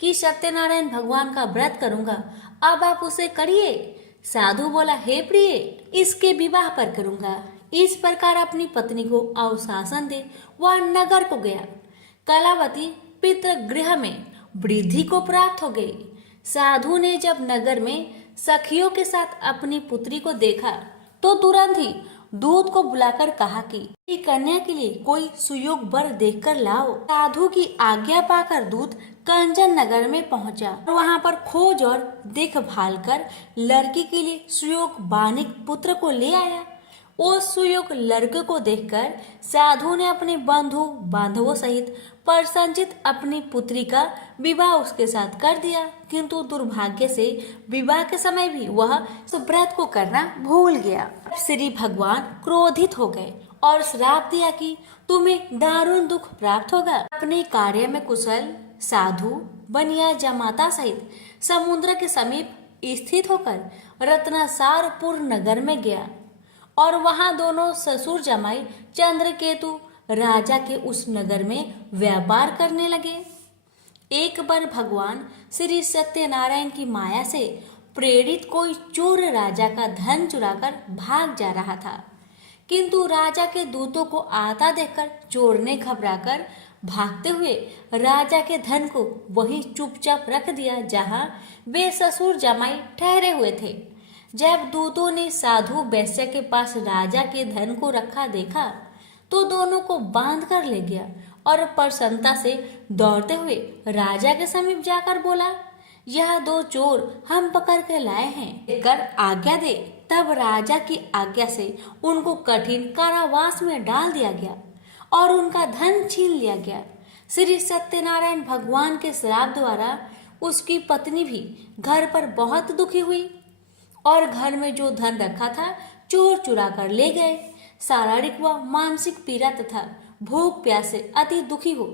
कि सत्यनारायण भगवान का व्रत करूंगा, अब आप उसे करिए। साधु बोला, हे प्रिय, इसके विवाह पर करूंगा। इस प्रकार अपनी पत्नी को अवशासन दे वह नगर को गया। कलावती पितृगृह में वृद्धि को प्राप्त हो गई। साधु ने जब नगर में सखियों के साथ अपनी पुत्री को देखा तो तुरंत ही दूत को बुलाकर कहा कि कन्या के लिए कोई सुयोग वर देखकर लाओ। साधु की आज्ञा पाकर दूत कंचन नगर में पहुंचा और वहां पर खोज और देखभाल कर लड़की के लिए सुयोग बानिक पुत्र को ले आया। उस सुयोग लड़के को देखकर साधु ने अपने बंधु बांधवों सहित प्रसन्नचित अपनी पुत्री का विवाह उसके साथ कर दिया। किंतु दुर्भाग्य से विवाह के समय भी वह उस व्रत को करना भूल गया। श्री भगवान क्रोधित हो गए और श्राप दिया कि तुम्हें दारुण दुख प्राप्त होगा। अपने कार्य में कुशल साधु बनिया जमाता सहित समुद्र के समीप स्थित होकर रत्नासारपुर नगर में गया और वहां दोनों ससुर जमाई चंद्रकेतु राजा के उस नगर में व्यापार करने लगे। एक बार भगवान श्री सत्यनारायण की माया से प्रेरित कोई चोर राजा का धन चुराकर भाग जा रहा था, किंतु राजा के दूतों को आता देखकर चोर ने घबराकर भागते हुए राजा के धन को वहीं चुपचाप रख दिया जहां वे ससुर जमाई ठहरे हुए थे। जब दूतों ने साधु वैश्य के पास राजा के धन को रखा देखा तो दोनों को बांध कर ले गया और प्रसन्नता से दौड़ते हुए राजा के समीप जाकर बोला, यह दो चोर हम पकड़ के लाए हैं, कर आज्ञा दे। तब राजा की आज्ञा से उनको कठिन कारावास में डाल दिया गया और उनका धन छीन लिया गया। श्री सत्यनारायण भगवान के श्राप द्वारा उसकी पत्नी भी घर पर बहुत दुखी हुई और घर में जो धन रखा था चोर चुरा कर ले गए। शारीरिक व मानसिक पीड़ा तथा भूख प्यास से अति दुखी हो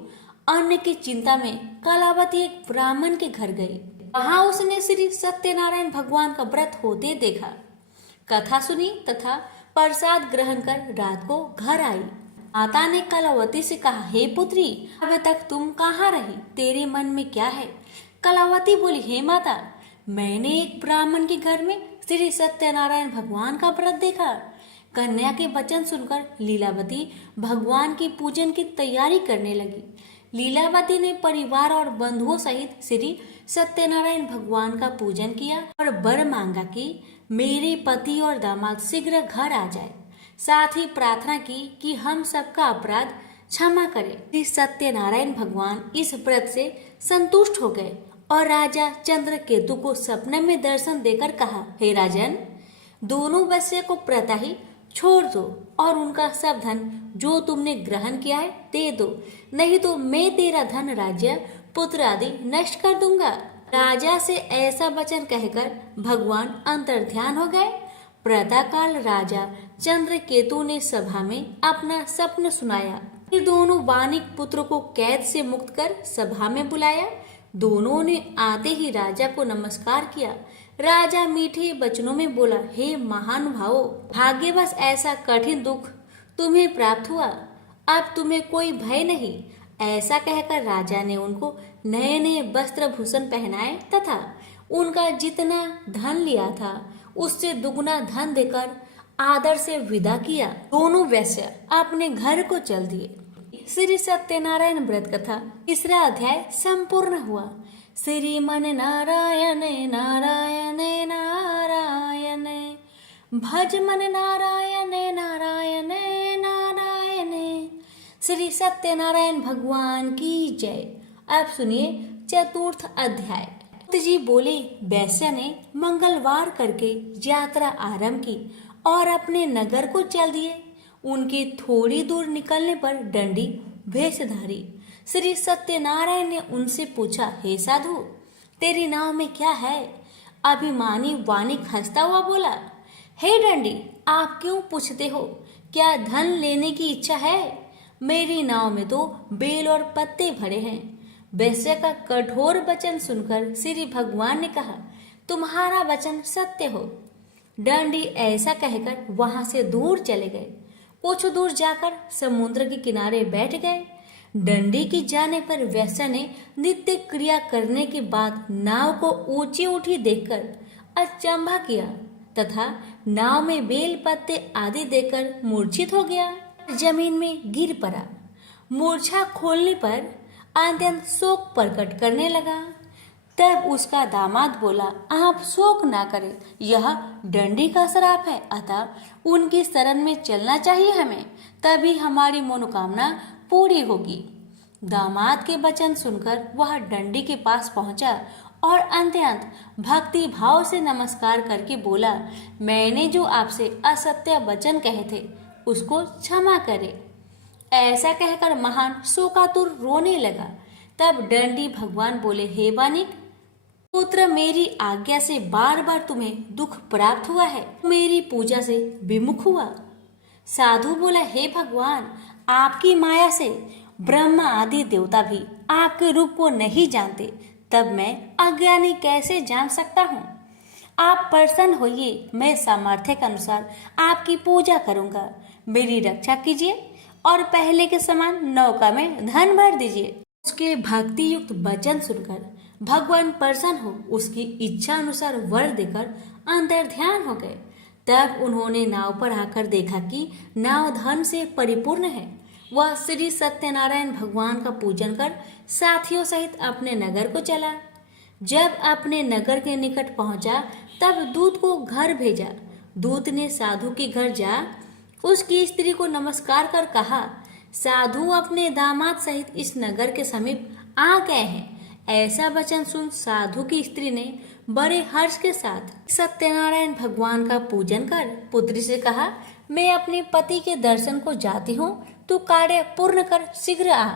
अन्न की चिंता में कलावती एक ब्राह्मण के घर गई। वहां उसने श्री सत्यनारायण भगवान का व्रत होते देखा, कथा सुनी तथा प्रसाद ग्रहण कर रात को घर आई। माता ने कलावती से कहा, हे पुत्री, अब तक तुम कहाँ रही? तेरे मन में क्या है? कलावती बोली, हे माता, मैंने एक ब्राह्मण के घर में श्री सत्यनारायण भगवान का व्रत देखा। कन्या के वचन सुनकर लीलावती भगवान की पूजन की तैयारी करने लगी। लीलावती ने परिवार और बंधुओं सहित श्री सत्यनारायण भगवान का पूजन किया और वर मांगा कि मेरे पति और दामाद शीघ्र घर आ जाए। साथ ही प्रार्थना की कि हम सबका अपराध क्षमा करें। श्री सत्यनारायण भगवान इस व्रत से संतुष्ट हो गए और राजा चंद्रकेतु को सपने में दर्शन देकर कहा, हे राजन, दोनों वैश्य को प्रातः ही छोड़ दो और उनका सब धन जो तुमने ग्रहण किया है दे दो, नहीं तो मैं तेरा धन, राज्य, पुत्र आदि नष्ट कर दूंगा। राजा से ऐसा वचन कहकर भगवान अंतर्ध्यान हो गए। प्रातःकाल राजा चंद्रकेतु ने सभा में अपना स्वप्न सुनाया। फिर दोनों वानिक पुत्र को कैद से मुक्त कर सभा में बुलाया। दोनों ने आते ही राजा को नमस्कार किया। राजा मीठे वचनों में बोला, हे महानुभावो, भाग्यवश ऐसा कठिन दुख तुम्हें प्राप्त हुआ, अब तुम्हें कोई भय नहीं। ऐसा कहकर राजा ने उनको नए नए वस्त्र भूषण पहनाए तथा उनका जितना धन लिया था उससे दुगुना धन देकर आदर से विदा किया। दोनों वैश्य अपने घर को चल दिए। श्री सत्यनारायण व्रत कथा तीसरा अध्याय संपूर्ण हुआ। श्रीमन नारायण नारायण नारायण, भज मन नारायण नारायण नारायण। श्री सत्यनारायण भगवान की जय। अब सुनिए चतुर्थ अध्याय। जी बोले, वैश्य ने मंगलवार करके यात्रा आरंभ की और अपने नगर को चल दिए। उनके थोड़ी दूर निकलने पर दंडी वेशधारी श्री सत्यनारायण ने उनसे पूछा, हे साधु, तेरी नाव में क्या है? अभिमानी वानिक हंसता हुआ बोला, हे दंडी, आप क्यों पूछते हो? क्या धन लेने की इच्छा है? मेरी नाव में तो बेल और पत्ते भरे हैं। वैश्य का कठोर वचन सुनकर श्री भगवान ने कहा, तुम्हारा वचन सत्य हो। दंडी ऐसा कहकर वहां से दूर चले गए। कुछ दूर जाकर समुद्र के किनारे बैठ गए। दंडी की जाने पर वैश्य ने नित्य क्रिया करने के बाद नाव को ऊंची उठी देखकर अचंभा किया तथा नाव में बेल पत्ते आदि देकर मूर्छित हो गया, जमीन में गिर पड़ा। मूर्छा खोलने पर अत्यंत शोक प्रकट करने लगा। तब उसका दामाद बोला, आप शोक ना करें, यह दंडी का श्राप है, अतः उनकी शरण में चलना चाहिए हमें, तभी हमारी मनोकामना पूरी होगी। दामाद के वचन सुनकर वह दंडी के पास पहुंचा और अत्यंत भक्ति भाव से नमस्कार करके बोला, मैंने जो आपसे असत्य वचन कहे थे उसको क्षमा करे। ऐसा कहकर महान शोकातुर रोने लगा। तब दंडी भगवान बोले, हे वानिक पुत्र, मेरी आज्ञा से बार बार तुम्हें दुख प्राप्त हुआ है, मेरी पूजा से विमुख हुआ। साधु बोला, हे भगवान, आपकी माया से ब्रह्मा आदि देवता भी आपके रूप को नहीं जानते, तब मैं अज्ञानी कैसे जान सकता हूँ? आप प्रसन्न होइए, मैं सामर्थ्य के अनुसार आपकी पूजा करूँगा। मेरी रक्षा कीजिए और पहले के समान नौका में धन भर दीजिए। उसके भक्ति युक्त वचन सुनकर भगवान प्रसन्न हो उसकी इच्छा अनुसार वर देकर अंतर्ध्यान हो गए। तब उन्होंने नाव पर आकर देखा कि नाव धन से परिपूर्ण है। वह श्री सत्यनारायण भगवान का पूजन कर साथियों सहित अपने नगर को चला। जब अपने नगर के निकट पहुंचा तब दूत को घर भेजा। दूत ने साधु के घर जा उसकी स्त्री को नमस्कार कर कहा, साधु अपने दामाद सहित इस नगर के समीप आ गए हैं। ऐसा वचन सुन साधु की स्त्री ने बड़े हर्ष के साथ सत्यनारायण भगवान का पूजन कर पुत्री से कहा, मैं अपने पति के दर्शन को जाती हूँ, तू कार्य पूर्ण कर शीघ्र आ।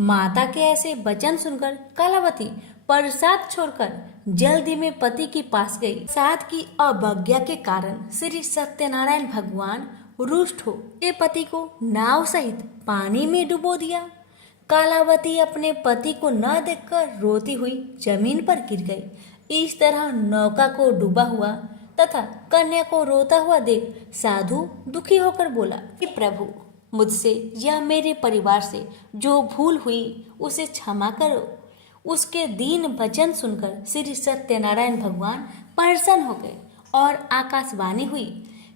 माता के ऐसे वचन सुनकर कलावती प्रसाद छोड़कर जल्दी में पति के पास गई। साथ की अवज्ञा के कारण श्री सत्यनारायण भगवान रुष्ट हो के पति को नाव सहित पानी में डुबो दिया। कालावती अपने पति को न देखकर रोती हुई जमीन पर गिर गई। इस तरह नौका को डूबा हुआ तथा कन्या को रोता हुआ देख साधु दुखी होकर बोला, कि प्रभु, मुझसे या मेरे परिवार से जो भूल हुई उसे क्षमा करो। उसके दीन वचन सुनकर श्री सत्यनारायण भगवान प्रसन्न हो गए और आकाशवाणी हुई,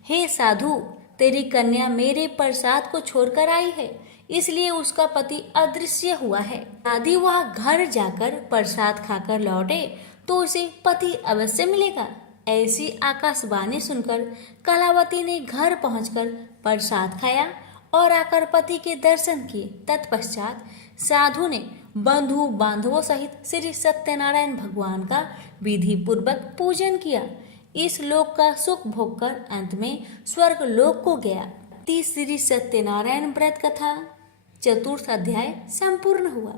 हे साधु, तेरी कन्या मेरे प्रसाद को छोड़कर आई है, इसलिए उसका पति अदृश्य हुआ है। यदि वह घर जाकर प्रसाद खाकर लौटे तो उसे पति अवश्य मिलेगा। ऐसी आकाशवाणी सुनकर कलावती ने घर पहुंचकर प्रसाद खाया और आकर पति के दर्शन किए। तत्पश्चात साधु ने बंधु बांधवों सहित श्री सत्यनारायण भगवान का विधि पूर्वक पूजन किया। इस लोक का सुख भोग कर अंत में स्वर्ग लोक को गया। श्री सत्यनारायण व्रत कथा चतुर्थ अध्याय संपूर्ण हुआ।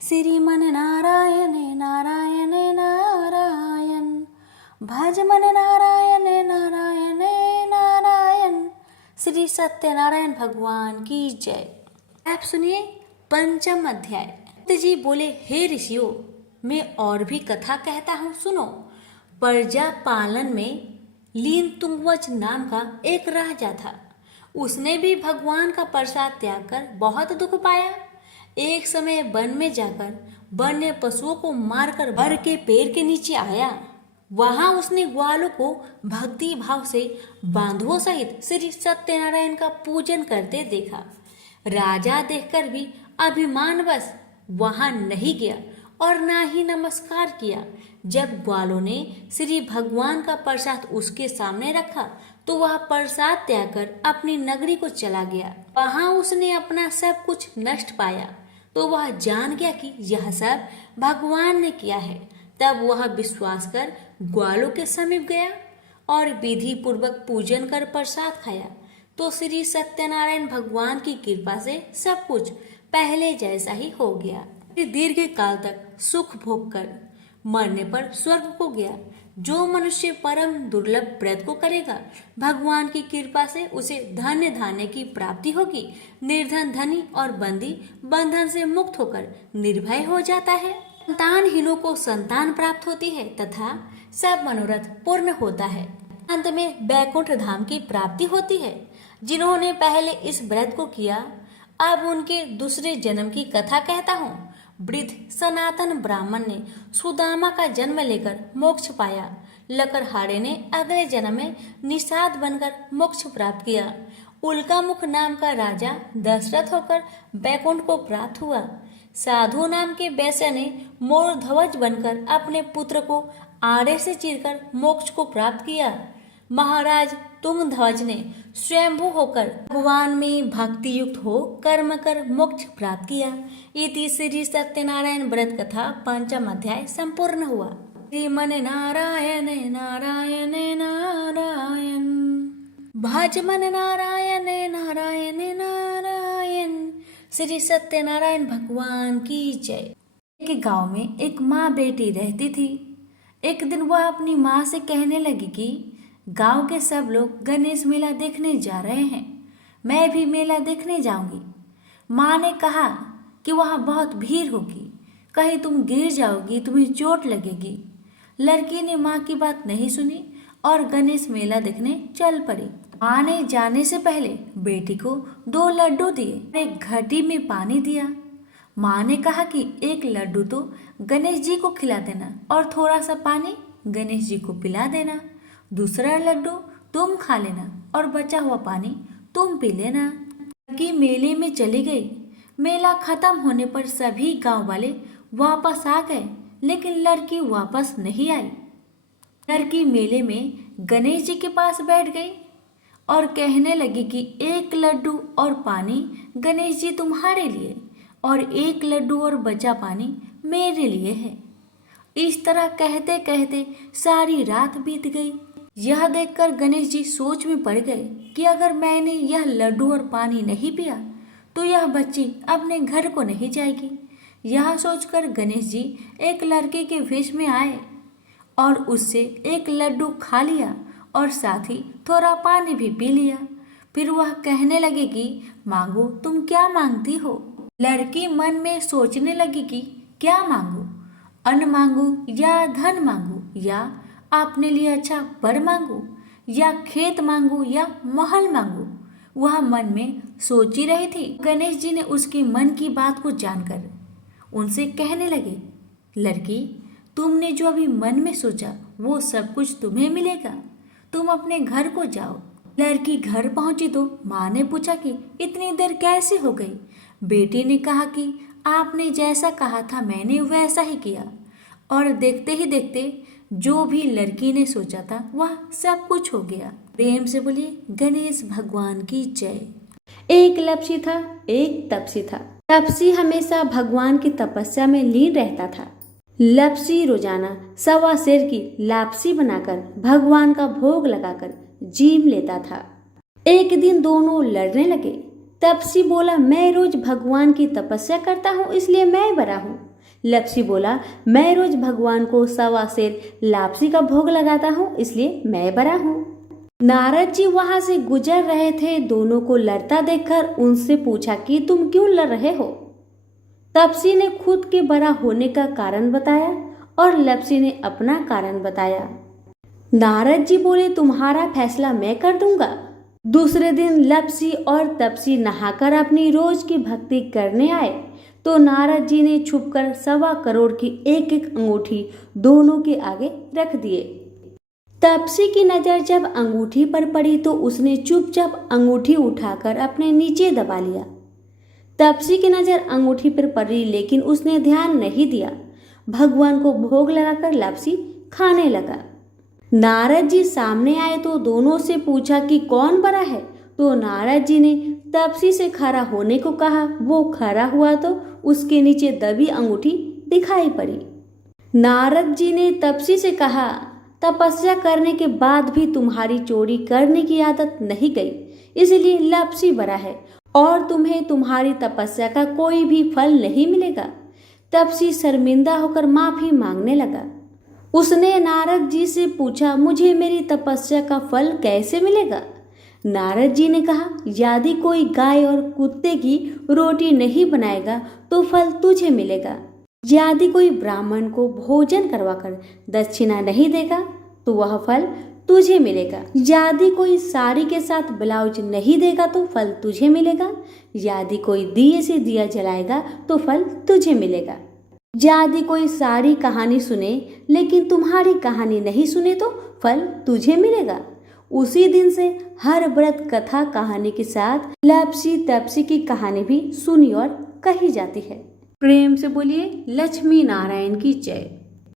श्रीमन नारायण नारायण नारायण, भज मन नारायण नारायण नारायण। श्री सत्यनारायण भगवान की जय। आप सुनिए पंचम अध्याय। जी बोले, हे ऋषियों, मैं और भी कथा कहता हूँ, सुनो। प्रजा पालन में लीन तुंगवच नाम का एक राजा था। उसने भी भगवान का प्रसाद त्याग कर बहुत दुख पाया। एक समय वन में जाकर वन्य पशुओं को मारकर बर के पेड़ के नीचे आया। वहां उसने ग्वालों को भक्ति भाव से बांधवों सहित श्री सत्यनारायण का पूजन करते देखा। राजा देखकर भी अभिमानवश वहां नहीं गया और ना ही नमस्कार किया। जब ग्वालों ने श्री भगवान का प्रसाद उसके सामने रखा तो वह प्रसाद त्याग कर अपनी नगरी को चला गया। वहां उसने अपना सब कुछ नष्ट पाया तो वह जान गया कि यह सब भगवान ने किया है। तब वह विश्वास कर ग्वालों के समीप गया और विधि पूर्वक पूजन कर प्रसाद खाया तो श्री सत्यनारायण भगवान की कृपा से सब कुछ पहले जैसा ही हो गया। दीर्घ काल तक सुख भोग कर मरने पर स्वर्ग को गया। जो मनुष्य परम दुर्लभ व्रत को करेगा, भगवान की कृपा से उसे धन्य धान्य की प्राप्ति होगी। निर्धन धनी और बंदी बंधन से मुक्त होकर निर्भय हो जाता है। संतानहीनों को संतान प्राप्त होती है तथा सब मनोरथ पूर्ण होता है। अंत में बैकुंठ धाम की प्राप्ति होती है। जिन्होंने पहले इस व्रत को किया, अब उनके दूसरे जन्म की कथा कहता हूँ। वृद्ध सनातन ब्राह्मण ने सुदामा का जन्म लेकर मोक्ष पाया। लकड़हारे ने अगले जन्म में निषाद बनकर मोक्ष प्राप्त किया। उल्कामुख नाम का राजा दशरथ होकर बैकुंठ को प्राप्त हुआ। साधु नाम के वैश्य ने मोर ध्वज बनकर अपने पुत्र को आड़े से चीरकर मोक्ष को प्राप्त किया। महाराज तुंग ध्वज ने स्वयंभू होकर भगवान में भक्ति युक्त हो कर्म कर मोक्ष प्राप्त किया। इति श्री सत्यनारायण व्रत कथा पंचम अध्याय संपूर्ण हुआ। श्रीमन नारायण नारायण नारायण, भज मन नारायण नारायण नारायण। श्री सत्यनारायण भगवान की जय। एक गांव में एक माँ बेटी रहती थी। एक दिन वह अपनी माँ से कहने लगी कि गांव के सब लोग गणेश मेला देखने जा रहे हैं, मैं भी मेला देखने जाऊंगी। माँ ने कहा कि वहाँ बहुत भीड़ होगी, कहीं तुम गिर जाओगी, तुम्हें चोट लगेगी। लड़की ने माँ की बात नहीं सुनी और गणेश मेला देखने चल पड़ी। माँ ने जाने से पहले बेटी को 2 लड्डू दिए, एक घटी में पानी दिया। माँ ने कहा कि एक लड्डू तो गणेश जी को खिला देना और थोड़ा सा पानी गणेश जी को पिला देना। दूसरा लड्डू तुम खा लेना और बचा हुआ पानी तुम पी लेना। लड़की मेले में चली गई। मेला खत्म होने पर सभी गांव वाले वापस आ गए, लेकिन लड़की वापस नहीं आई। लड़की मेले में गणेश जी के पास बैठ गई और कहने लगी कि एक लड्डू और पानी गणेश जी तुम्हारे लिए और एक लड्डू और बचा पानी मेरे लिए है। इस तरह कहते कहते सारी रात बीत गई। यह देखकर गणेश जी सोच में पड़ गए कि अगर मैंने यह लड्डू और पानी नहीं पिया तो यह बच्ची अपने घर को नहीं जाएगी। यह सोचकर गणेश जी एक लड़के के वेश में आए और उससे एक लड्डू खा लिया और साथ ही थोड़ा पानी भी पी लिया। फिर वह कहने लगे कि मांगो, तुम क्या मांगती हो। लड़की मन में सोचने लगी कि क्या मांगू, अन्न मांगू या धन मांगू या अपने लिए अच्छा वर मांगू या खेत मांगू या महल मांगू। वह मन में सोच ही रही थी। गणेश जी ने उसके मन की बात को जानकर उनसे कहने लगे, लड़की, तुमने जो अभी मन में सोचा वो सब कुछ तुम्हें मिलेगा, तुम अपने घर को जाओ। लड़की घर पहुंची तो माँ ने पूछा कि इतनी देर कैसे हो गई। बेटी ने कहा कि आपने जैसा कहा था मैंने वैसा ही किया और देखते ही देखते जो भी लड़की ने सोचा था वह सब कुछ हो गया। प्रेम से बोलिए गणेश भगवान की जय। एक लप्सी था, एक तपसी था। तपसी हमेशा भगवान की तपस्या में लीन रहता था। लप्सी रोजाना 1.25 सेर की लापसी बनाकर भगवान का भोग लगाकर जीम लेता था। एक दिन दोनों लड़ने लगे। तपसी बोला, मैं रोज भगवान की तपस्या करता हूँ इसलिए मैं बड़ा हूँ। लप्सी बोला, मैं रोज भगवान को 1.25 सेर लापसी का भोग लगाता हूँ इसलिए मैं बड़ा हूँ। नारद जी वहां से गुजर रहे थे। दोनों को लड़ता देखकर उनसे पूछा कि तुम क्यों लड़ रहे हो। तपसी ने खुद के बड़ा होने का कारण बताया और लप्सी ने अपना कारण बताया। नारद जी बोले, तुम्हारा फैसला मैं कर दूंगा। दूसरे दिन लप्सी और तपसी नहाकर अपनी रोज की भक्ति करने आए तो नारद जी ने छुपकर 1.25 करोड़ की एक एक अंगूठी दोनों के आगे रख दिए। तपसी की नजर जब अंगूठी पर पड़ी तो उसने चुपचाप अंगूठी उठाकर अपने नीचे दबा लिया। तपसी की नजर अंगूठी पर पड़ी लेकिन उसने ध्यान नहीं दिया। भगवान को भोग लगाकर लप्सी खाने लगा। नारद जी सामने आए तो दोनों से पूछा कि कौन बड़ा है, तो नारद जी ने तपसी से खड़ा होने को कहा। वो खड़ा हुआ तो उसके नीचे दबी अंगूठी दिखाई पड़ी। नारद जी ने तपसी से कहा, तपस्या करने के बाद भी तुम्हारी चोरी करने की आदत नहीं गई, इसलिए लप्सी बड़ा है और तुम्हें तुम्हारी तपस्या का कोई भी फल नहीं मिलेगा। तपसी शर्मिंदा होकर माफी मांगने लगा। उसने नारद जी से पूछा, मुझे मेरी तपस्या का फल कैसे मिलेगा। नारद जी ने कहा, यदि कोई गाय और कुत्ते की रोटी नहीं बनाएगा तो फल तुझे मिलेगा। यदि कोई ब्राह्मण को भोजन करवाकर दक्षिणा नहीं देगा तो वह फल तुझे मिलेगा। यदि कोई साड़ी के साथ ब्लाउज नहीं देगा तो फल तुझे मिलेगा। यदि कोई दिए से दिया जलाएगा तो फल तुझे मिलेगा। यदि कोई सारी कहानी सुने लेकिन तुम्हारी कहानी नहीं सुने तो फल तुझे मिलेगा। उसी दिन से हर व्रत कथा कहानी के साथ लप्सी तपसी की कहानी भी सुनी और कही जाती है। प्रेम से बोलिए लक्ष्मी नारायण की जय।